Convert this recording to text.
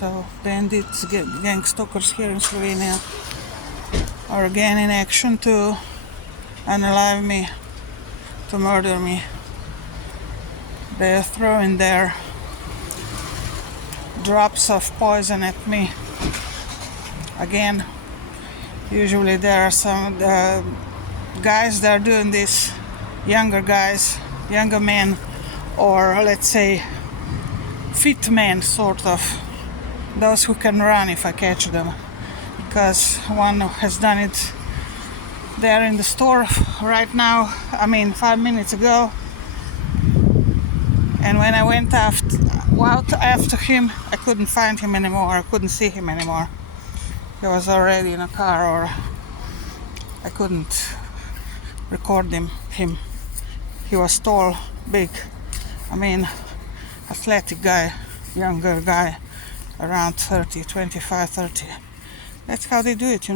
So bandits, gangstalkers here in Slovenia are again in action to unalive me, to murder me. They're throwing their drops of poison at me. Again, usually there are some guys that are doing this, younger guys, younger men, or let's say fit men, sort of, those who can run if I catch them, because one has done it there in the store right now, 5 minutes ago, and when I went out after him, I couldn't find him anymore, I couldn't see him anymore. He was already in a car, or I couldn't record him. He was tall, big, athletic guy, younger guy, around 30, 25, 30. That's how they do it,